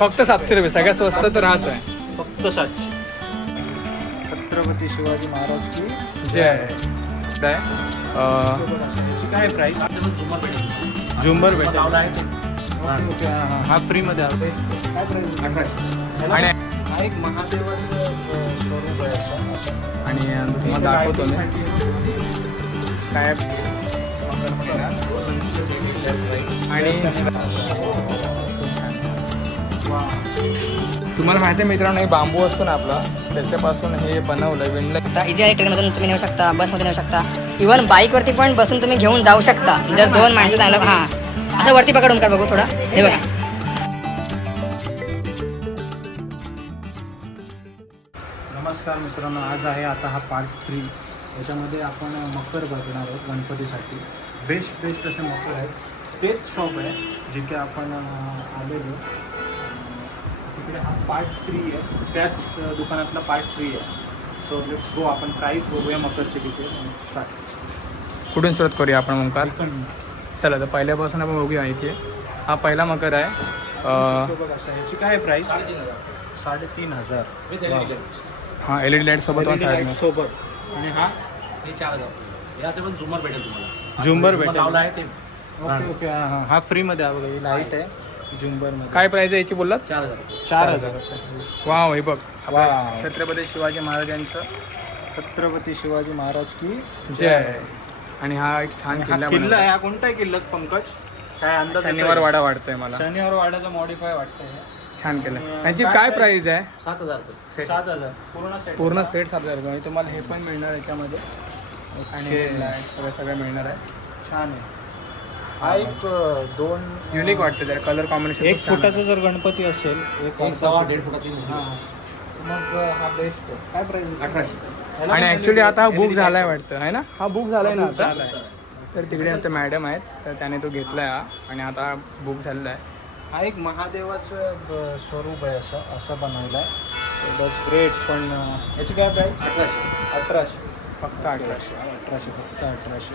फक्त 700 रुपये, सगळ्यात स्वस्त तर हाच आहे. फक्त 700. छत्रपती शिवाजी महाराज की जे आहे काय याची काय प्राईस? झुंबर भेटेल. झुंबर भेटेल. लावला आहे ते. हा फ्रीमध्ये आहे. काय प्राईस? 18. आणि हा एक महादेवाचं स्वरूप आहे असं. आणि तुम्हाला दाखवतो मी काय आणि तुम्हाला माहिती आहे मित्रांनो, हे बांबू असतो ना आपला, त्याच्यापासून हे बनवलं विणलं. इझी आहे. ट्रेनमधून तुम्ही नेऊ शकता, बसमध्ये नेऊ शकता, इव्हन बाईकवरती पण बसून तुम्ही घेऊन जाऊ शकता. जर 2 माणसं चांगलं हां असं वरती पकडून का बघू थोडा. हे बघा. नमस्कार मित्रांनो, आज आहे आता हा पार्ट 3. याच्यामध्ये आपण मकर बघणार आहोत गणपतीसाठी. बेस्ट असे मकर आहेत. तेच शॉप आहे जिथे आपण आलेलो. तिकडे हा पार्ट 3 आहे. त्याच दुकानातला पार्ट 3 आहे. So let's go. आपण प्राईस बघूया मकरचे किती. स्टार्ट कुठून सुरुवात करूया आपण मकर? इकडून. चला तर पहिल्यापासून आपण बघूया. इथे हा पहिला मकर आहे. याची काय प्राईस? 3,500. हा LED लाईट सोबत सोबत. आणि हा 4,000. याचे पण झुमर भेटेल तुम्हाला. झुंबर भेटेल. लावला आहे ते. ओके. हा फ्रीमध्ये आहे बघा. ही लाईट आहे झुंबरमध्ये. काय प्राइस आहे याची बोललात? 4,000. वाव, हे बघ वाव. छत्रपती शिवाजी महाराजांचं छत्रपती शिवाजी महाराज की जे आहे. आणि हा एक छान हा किल्ला आहे. हा कोणता आहे किल्ला पंकज? काय अंदाज? शनिवार वाडा वाटतंय मला. शनिवार वाड्याचा मॉडिफाय वाटतंय. छान केलं. यांची काय प्राइस आहे? 7,000. 7,000 पूर्ण सेट. पूर्ण सेट 7,000 रुपये. तुम्हाला हे पण मिळणार याच्यामध्ये. आणि सगळं मिळणार आहे. छान आहे. हा एक 2 युनिक वाटतं जरा कलर कॉम्बिनेशन. 1 फुटाचा जर गणपती असेल, 1.5 फुटाची, मग हा बेस्ट आहे. काय प्राईस? 1800. आणि ॲक्च्युली आता हा बुक झालाय वाटतं आहे ना? हा बुक झालाय ना आता. तर तिकडे आता मॅडम आहेत, तर त्याने तो घेतलाय हा. आणि आता बुक झालेला आहे. हा एक महादेवाचं स्वरूप आहे. असं बनवलं आहे. That's great. पण याची काय प्राईस? 1800. फक्त 1800. 1800 फक्त 1800.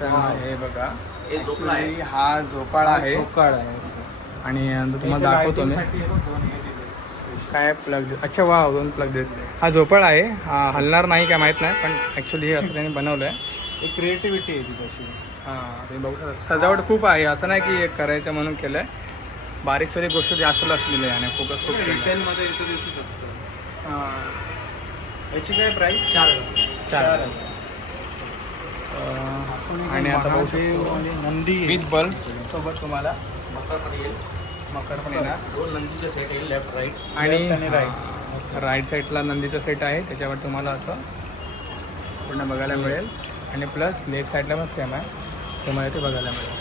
तर हे बघा, ॲक्च्युली हा झोपाळा आहे. सोकाळ आहे. आणि तो तुम्हाला दाखवतो मी काय प्लग. अच्छा वा, 2 प्लग देत. हा झोपाळा आहे. हा हलणार नाही काय माहीत नाही, पण ॲक्च्युली हे असं त्यांनी बनवलं आहे. एक क्रिएटिव्हिटी आहे ती तशी. हां, तुम्ही बघू शकता. सजावट खूप आहे. असं नाही की एक करायचं म्हणून केलं आहे. बारीक सारीक गोष्ट जास्त लक्षलेली आहे आणि फोकस खूप केलं आहे. रिटेलमध्ये इथं दिसू शकतो. हां, याची काय प्राईस? 4,000. आणि आता बघू महादेव शकतो आणि नंदी विथ बल्ब सोबत तुम्हाला मकर पण येणार. 2 नंदीचे सेट येईल, लेफ्ट राईट. आणि राईट साईडला नंदीचा सेट आहे. त्याच्यावर तुम्हाला असं पूर्ण बघायला मिळेल. आणि प्लस लेफ्ट साईडला पण सेम आहे, तुम्हाला ते बघायला मिळेल.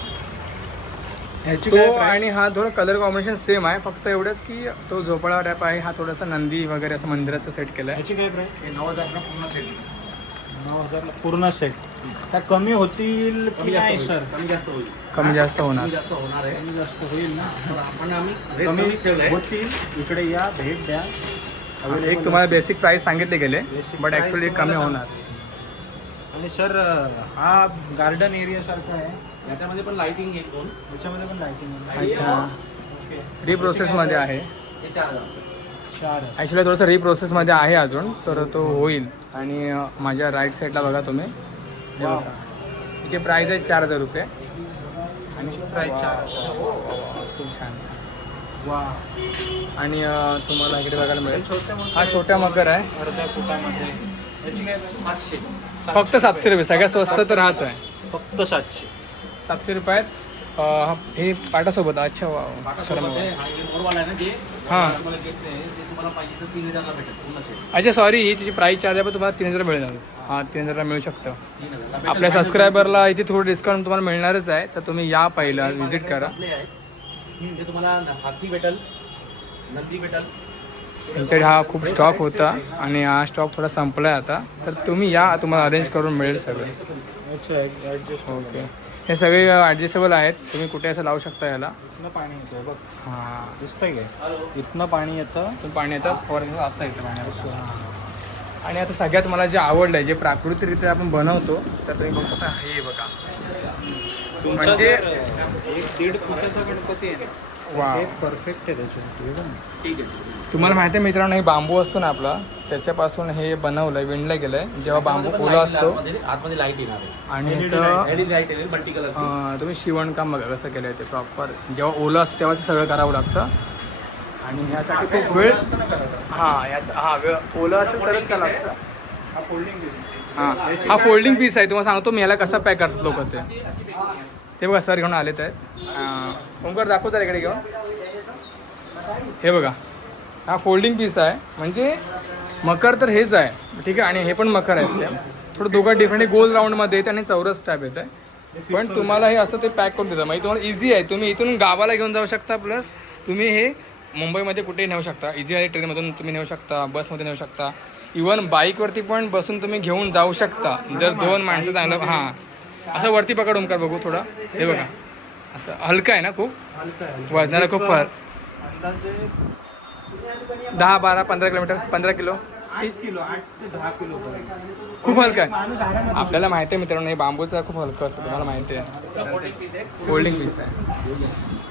ह्याची तो आणि हा थोडं कलर कॉम्बिनेशन सेम आहे. फक्त एवढंच की तो झोपाळा रॅप आहे. हा थोडासा नंदी वगैरे असं मंदिराचं सेट केलं आहे. ह्याची काय प्राईस? 9,000 पूर्ण सेट. 9,000 पूर्ण सेट. त्या कमी होतील की नाही सर? कमी जास्त होईल. कमी जास्त होणार. कमी जास्त होणार आहे. कमी जास्त होईल ना. आपण आम्ही कमी ठेवलंय. होतील. इकडे या, भेट द्या. एक तुम्हाला बेसिक प्राइस सांगितले गेले, Basic बट price ॲक्च्युली कमी तुम्हाला होणार. आणि सर हा गार्डन एरिया सारखा आहे. याच्यामध्ये पण लाइटिंग येईल दोन. याच्यामध्ये पण लाईटिंग. अच्छा, ओके. रिप्रोसेसमध्ये आहे. हे 4,000. 4. ॲक्च्युली थोडंसं रिप्रोसेसमध्ये आहे अजून, तर तो होईल. आणि माझ्या राईट साईडला बघा तुम्ही, हे वाव. बघा. तिचे प्राईस आहे 4,000 रुपये. आणि प्राईस 4,000. खूप छान छान. वा. आणि तुम्हाला इकडे बघायला मिळेल. छोटे हा छोटा मकर आहे. अर्ध्या फुटामध्ये. याची काय? 700. फक्त 700 रुपये. सगळ्यात स्वस्त तर हाच आहे. फक्त 700. 700 रुपयात. हे पाटासोबत. अच्छा वा, खरं मग. आणि मोरवाला आहे ना जे हां. तुम्हाला घेतले ते तुम्हाला पाहिजे तर 3,000 भेटेल पूर्ण सेट. अच्छा सॉरी, ही तिची प्राईस 4,000 पण तुम्हाला 3,000 मिळणार. हां, 3,000 मिळू शकतं. 3,000 आपल्या सबस्क्रायबरला इथे थोडं डिस्काउंट तुम्हाला मिळणारच आहे, तर तुम्ही या पहिला व्हिजिट करा. म्हणजे तुम्हाला हाती भेटेल, नंदी भेटेल. त्यांच्याकडे हा खूप स्टॉक होता आणि हा स्टॉक थोडा संपला आहे आता, तर तुम्ही या, तुम्हाला अरेंज करून मिळेल सगळं. अच्छा, ॲडजस्ट. ओके. हे सगळे ॲडजस्टेबल आहेत. तुम्ही कुठे असं लावू शकता याला. इथनं पाणी येतं बघ. हां, दिसतंय काय? इथनं पाणी येतं. तुम्ही पाणी येतं फॉरेन असं येतं पाणी. आणि आता सगळ्यात मला जे आवडलं आहे, जे प्राकृतिकरित्या आपण बनवतो, तर तुम्ही बघू शकता. हे बघा, तुमचा म्हणजे 1-1.5 फुटाचा गणपती आहे. वा, हे परफेक्ट आहे त्याच्यासाठी हे बघ ना. ठीक आहे. तुम्हाला माहिती आहे मित्रांनो, हे बांबू असतो ना आपला, त्याच्यापासून हे बनवलंय, विणलं गेलंय. जेव्हा बांबू ओला असतो आतमध्ये लाईट येणार आहे. आणि ह्याचं LED लाईट येईल मल्टी कलर. तुम्ही शिवणकाम बघा कसं केलं आहे ते प्रॉपर. जेव्हा ओलं असतं तेव्हा ते सगळं करावं लागतं आणि ह्यासाठी खूप वेळ. हां वेळ ओलं असेल तरच का लागतं. हा फोल्डिंग पीस. हा फोल्डिंग पीस आहे. तुम्हाला सांगतो मी याला कसा पॅक करतात लोक ते बघा. सर घेऊन आलेत आहेत. ओंकार दाखव तर इकडे घेऊन. हे बघा, हा फोल्डिंग पीस आहे. म्हणजे मकर तर हेच आहे ठीक आहे, आणि हे पण मकर आहे सेम. थोडं दोघं डिफरंट गोल राऊंडमध्ये येतं आणि चौरस टाईप येतं आहे. पण तुम्हाला हे असं ते पॅक करून देतं. म्हणजे तुम्हाला इझी आहे. तुम्ही इथून गावाला घेऊन जाऊ शकता, प्लस तुम्ही हे मुंबईमध्ये कुठेही नेऊ शकता. इझी आहे. ट्रेनमधून तुम्ही नेऊ शकता, बसमध्ये नेऊ शकता, इवन बाईकवरती पण बसून तुम्ही घेऊन जाऊ शकता. जर 2 माणसं चांगलं. हां, असं वरती पकड ओंकार बघू थोडं. हे बघा, असं हलकं आहे ना खूप. हलका आहे. वजनाला खूप फरक. अंदाजे 10, 12, 15 किलोमीटर, 15 किलो. 8 किलो, 8 ते 10 किलो पर्यंत. खूप हलकं आहे. आपल्याला माहिती आहे मित्रांनो, हे बांबूचं खूप हलकं असतं. तुम्हाला माहिती आहे. फोल्डिंग पीस आहे.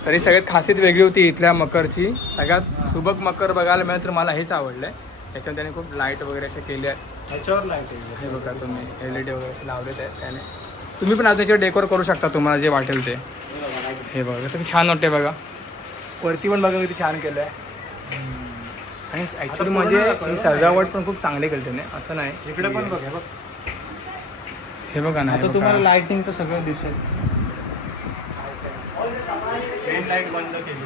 तरी सगळ्यात खासियत वेगळी होती इथल्या मकरची. सगळ्यात सुबक मकर बघायला मिळालं तर मला हेच आवडलं आहे. त्याच्यामध्ये त्याने खूप लाईट वगैरे असे केले आहेत. ह्याच्यावर लाईट आहे. हे बघा तुम्ही LED वगैरे असे लावलेत आहेत त्याने. तुम्ही पण आज त्याच्यावर डेकोर करू शकता तुम्हाला जे वाटेल ते. हे बघा किती छान वाटते बघा. वरती पण बघा किती छान केलं आहे. आणि ॲक्च्युली म्हणजे ही सजावट पण खूप चांगली केली त्याने. असं नाही इकडे पण बघ. हे बघ. हे बघा ना, हे आता बघा. तुम्हाला लाईटिंग तर सगळं दिसेल. मेन लाईट बंद केली.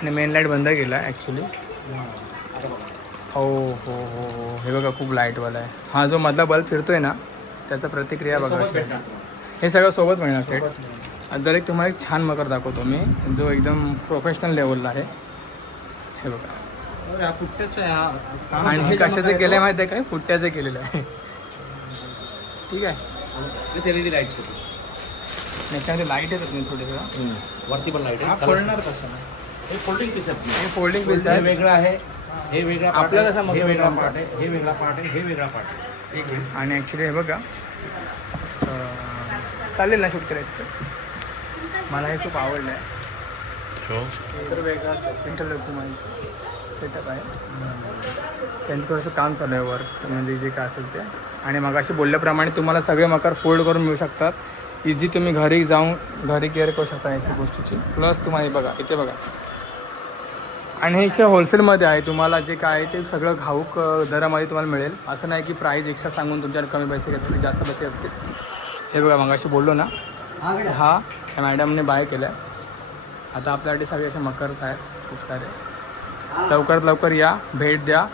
आणि मेन लाईट बंद केला आहे ॲक्च्युली. हो हो हो हो, हे बघा खूप लाईटवाला आहे. हा जो मधला बल्ब फिरतोय ना त्याचा प्रतिक्रिया बघा अशी. हे सगळं सोबत मिळणार सेट. जर एक तुम्हाला एक छान मकर दाखवतो मी, जो एकदम प्रोफेशनल लेवलला आहे. हे बघा. हा पुट्ट्याचं आहे. हा आणि हे कशाचं केलं आहे माहिती आहे काय? पुट्ट्याचं केलेलं आहे. ठीक आहे. LED लाईट्स येते. याच्यामध्ये लाईट येतात नाही थोडे. वरती पण लाईट हा आहे. पडणार कसं ना. हे फोल्डिंग पीस आहे. हे फोल्डिंग पीस हे आहे. वेगळं आहे. हे वेगळा part आपलं आहे. कसं मग हे वेगळा वेगळा पार्ट आहे. हे वेगळा पार्ट आहे. हे वेगळा पार्ट आहे. एक मिनिट. आणि ॲक्च्युली हे बघा चालेल ना शूट करायचं. मला हे खूप आवडलं आहे. तर वेगळाच इंटरव्ह्यू सेटअप आहे. त्यांचं थोडंसं काम चालू आहे वर्क, म्हणजे जे काय असेल ते. आणि मग अशी बोलल्याप्रमाणे तुम्हाला सगळे मकर फोल्ड करून मिळू शकतात. इझी तुम्ही घरी जाऊन घरी केअर करू शकता याच्या गोष्टीची. प्लस तुम्हाला हे बघा इथे बघा. आणि हे इथे होलसेलमध्ये आहे. तुम्हाला जे काय आहे ते सगळं घाऊक दरामध्ये तुम्हाला मिळेल. असं नाही की प्राईस एक्स्ट्रा सांगून तुमच्याकडे कमी पैसे घेतले, जास्त पैसे घेतले. हे बघा मग अशी बोललो ना, हा मॅडमने बाय केला आहे. आता आपल्याकडे सगळे असे मकर्स आहेत खूप सारे. लवकरात लवकर या, भेट द्या.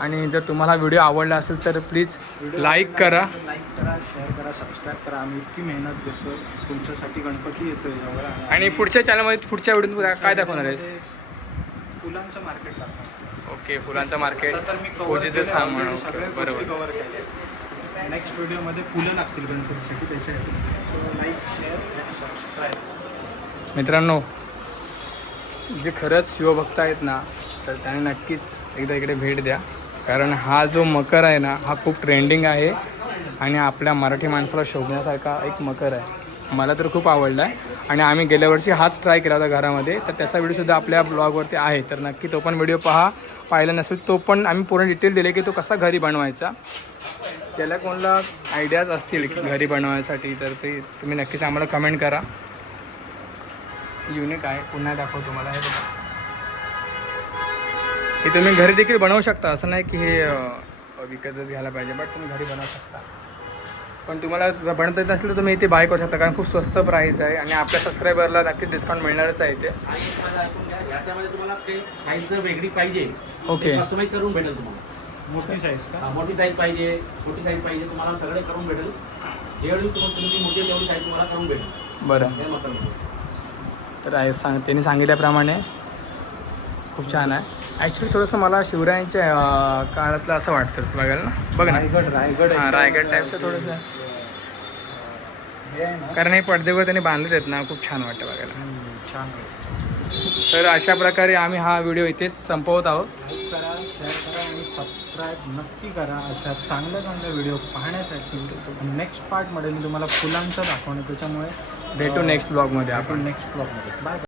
आणि जर तुम्हाला व्हिडिओ आवडला असेल तर प्लीज लाईक करा. लाईक करा, शेअर करा, सबस्क्राईब करा. आम्ही इतकी मेहनत घेतो तुमच्यासाठी. गणपती येतोय जवळ. आणि पुढच्या चॅनलमध्ये पुढच्या व्हिडिओत काय दाखवणार आहेस? फुलांचं मार्केट दाखवा. ओके, फुलांचं मार्केट, आता तर मी पूजेचं सामान. ओके, सगळ्या गोष्टी बरोबर. कव्हर केल्या. नेक्स्ट व्हिडिओमध्ये फुलं लागतील गणपतीसाठी त्याच्यासाठी. लाईक, शेअर आणि सबस्क्राईब. मित्रांनो, जे खरंच शिवभक्त आहेत ना तर त्याने नक्कीच एकदा इकडे भेट द्या. कारण हा जो मकर आहे ना हा खूप ट्रेंडिंग आहे आणि आपल्या मराठी माणसाला शोभण्यासारखा एक मकर आहे. मला तर खूप आवडला आहे. आणि आम्ही गेल्या वर्षी हाच ट्राय केला होता घरामध्ये. तर त्याचा व्हिडिओसुद्धा आपल्या ब्लॉगवरती आहे. तर नक्की तो पण व्हिडिओ पाहिला नसेल तो पण आम्ही पूर्ण डिटेल दिले की तो कसा घरी बनवायचा. ज्याला कोणाला आयडियाज असतील की घरी बनवायसाठी तर ते तुम्ही नक्कीच आम्हाला कमेंट करा. युनिक आहे. पुन्हा दाखवतो तुम्हाला. हे बघा, हे तुम्ही घरी देखील बनवू शकता. असं नाही की हे विकतच घ्यायला पाहिजे, बट तुम्ही घरी बनवू शकता. पण तुम्हाला जर बनवता येत नसेल तर तुम्ही इथे बाय करू शकता. कारण खूप स्वस्त प्राईस आहे आणि आपल्या सबस्क्रायबरला नक्कीच डिस्काउंट मिळणारच आहे इथे. आणि मला ऐकून घ्या, याच्यामध्ये तुम्हाला ते साईज वेगळी पाहिजे. ओके. कस्टमाइज करून भेटेल तुम्हाला. मोठी साईज का? हा, मोठी साईज पाहिजे, छोटी साईज पाहिजे, तुम्हाला सगळे करून भेटेल. जेवढी तुम्ही मोठी तेवढी साईज तुम्हाला करून भेटेल. बरं, हे मकर. तर आहे त्यांनी सांगितल्याप्रमाणे खूप छान आहे. ॲक्च्युली थोडंसं मला शिवरायांच्या काळातलं असं वाटतं बघायला ना. बघ ना, रायगड हां रायगड टाईपचं थोडंसं. हे आहे ना. कारण हे पडदेवर त्यांनी बांधलेत आहेत ना, खूप छान वाटतं बघायला. छान. तर अशा प्रकारे आम्ही हा व्हिडिओ इथेच संपवत आहोत. लाईक करा, शेअर करा आणि सबस्क्राईब नक्की करा. अशा चांगल्या चांगल्या व्हिडिओ पाहण्यासाठी. आणि नेक्स्ट पार्टमध्ये मी तुम्हाला फुलांचं दाखवणार. त्याच्यामुळे भेटू नेक्स्ट ब्लॉगमध्ये आपण. आपण नेक्स्ट ब्लॉगमध्ये. Bye bye.